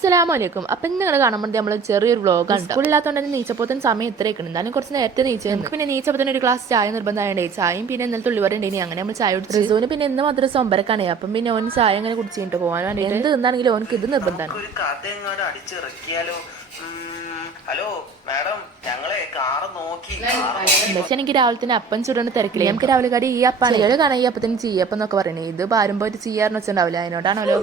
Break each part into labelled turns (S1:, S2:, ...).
S1: അസ്സലാമലൈക്കും അപ്പം ഇന്ന് നിങ്ങൾ കാണുമ്പോൾ നമ്മൾ ചെറിയൊരു വ്ളോഗാണ് സ്കൂളില്ലാത്തതുകൊണ്ട് തന്നെ നീച്ചപ്പോത്തൻ സമയം ഇത്ര വെക്കണം എന്തായാലും കുറച്ച് നേരത്തെ നീച്ച നമുക്ക് പിന്നെ നീച്ചപ്പത്തിന് ഒരു ക്ലാസ് ചായ നിർബന്ധമായിട്ട് ചായയും പിന്നെ ഇന്നലെ തുള്ളിവര ഇനി അങ്ങനെ നമ്മൾ ചായ കുടിച്ചു. റിസോന് പിന്നെ ഇന്ന് മദ്രസ ഒമ്പരക്കാണ്. അപ്പം പിന്നെ ഓൻ ചായ അങ്ങനെ കുടിച്ചിട്ട് പോകാൻ വേണ്ടി എന്ത് തിന്നാണെങ്കിലും ഓനക്ക് ഇത് നിർബന്ധമാണ്
S2: ഹലോ മാഡം ഞങ്ങളെ കാറ് നോക്കി.
S1: എനിക്ക് രാവിലെ തന്നെ അപ്പം ചുടുന്ന തിരക്കില്ല നമുക്ക് രാവിലെ കാര്യം ഈ അപ്പാണ്. ഏഴ് കാണാൻ ഈ അപ്പത്തിന് ചീയപ്പം എന്നൊക്കെ പറയണേ. ഇത് പാരുമ്പോൾ ഒരു ചെയ്യാറിന് വെച്ചിട്ടുണ്ടാവില്ല? അതിനോടാണല്ലോ.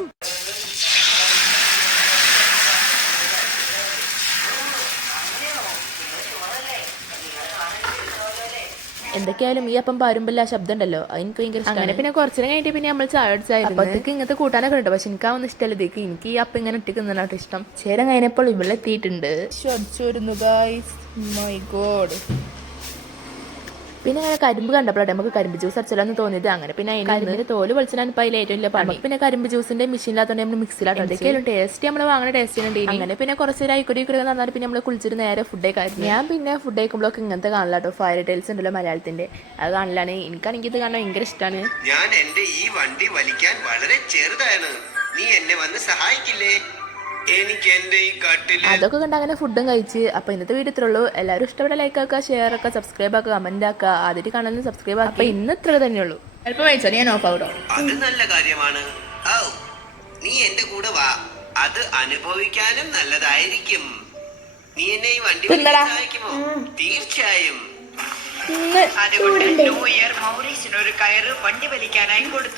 S1: എന്തൊക്കെയായാലും ഈ അപ്പം പാരുമ്പല്ല ശബ്ദം ഉണ്ടല്ലോ എനിക്ക് ഭയങ്കര അങ്ങനെ പിന്നെ കുറച്ചു കഴിഞ്ഞിട്ട് പിന്നെ നമ്മൾ ചായ അടിച്ചായിരുന്നു അപ്പത്തേക്ക് ഇങ്ങനത്തെ കൂട്ടാനൊക്കെ ഉണ്ട് പക്ഷെ എനിക്ക് അവന്ന് ഇഷ്ടമല്ല. ഇതേക്ക് എനിക്ക് ഈ അപ്പം ഇങ്ങനെ ഒറ്റയ്ക്ക് നിന്നാട്ടോ ഇഷ്ടം. ചേരം കഴിഞ്ഞപ്പോൾ ഇവിടെ എത്തിയിട്ടുണ്ട്. അടിച്ചോരുന്നു ഗായ്സ് മൈ ഗോഡ് പിന്നെ അങ്ങനെ കരിമ്പ് കണ്ടപ്പോഴാണ് നമുക്ക് കരിമ്പ് ജ്യൂസ് അടിച്ചാലെന്ന് തോന്നിയത്. അങ്ങനെ പിന്നെ അതിന്റെ കരിമ്പിന്റെ തോൽ പൊളിച്ചാണ് ഇപ്പം അതിൽ ഏറ്റവും വലിയ പണി. പിന്നെ കരിമ്പ് ജ്യൂസിന്റെ മെഷീനിലാത്തോണ്ട് നമ്മൾ മിക്സിലാട്ടോ എന്തൊക്കെയാലും ടേസ്റ്റ് നമ്മൾ വാങ്ങുന്ന ടേസ്റ്റ് ഉണ്ട് അങ്ങനെ പിന്നെ കുറച്ച് നേരം ആയിക്കോട്ടെ ഇക്കോടെ നന്നായിട്ട് പിന്നെ നമ്മൾ കുളിച്ചിട്ട് നേരെ ഫുഡ് കഴിക്കും ഞാൻ പിന്നെ ഫുഡ് കഴിക്കുമ്പോഴൊക്കെ ഇങ്ങനത്തെ കാണില്ലാട്ടോ ഫയർ ടൈൽസ് ഉണ്ടല്ലോ മലയാളത്തിന്റെ. അത് കാണില്ലാണ് എനിക്കാണെങ്കിൽ ഇത് കാണാൻ ഭയങ്കര ഇഷ്ടമാണ്
S3: ഞാൻ എന്റെ ഈ വണ്ടി വലിക്കാൻ വളരെ ചെറുതാണ് നീ എന്നെ വന്ന് സഹായിക്കില്ലേ?
S1: അതൊക്കെ കണ്ട് അങ്ങനെ ഫുഡും കഴിച്ച് അപ്പൊ ഇന്നത്തെ വീഡിയോ ഇത്രയുള്ളൂ എല്ലാവരും ഇഷ്ടപ്പെട്ട ലൈക്ക് ആക്കുക ഷെയർ ആക്കുക സബ്സ്ക്രൈബ് ആക്കുക കമന്റ് ആക്കുക. ആദ്യം കാണാനും സബ്സ്ക്രൈബ് ആക്കുക ഇന്ന് ഇത്ര തന്നെയുള്ളൂ. വായിച്ചോ ഞാൻ ഓഫ് ആവട്ടോ?
S3: അത് നല്ല കാര്യമാണ്. നീ എന്റെ കൂടെ വാ. അത് അനുഭവിക്കാനും നല്ലതായിരിക്കും. നീ എന്നെ ഈ വണ്ടി. സഹായിക്കുമോ തീർച്ചയായും.
S4: അതുകൊണ്ട് ന്യൂ ഇയർ മൗറീസിന് ഒരു കയറ് വണ്ടി വലിക്കാനായി കൊടുത്തു.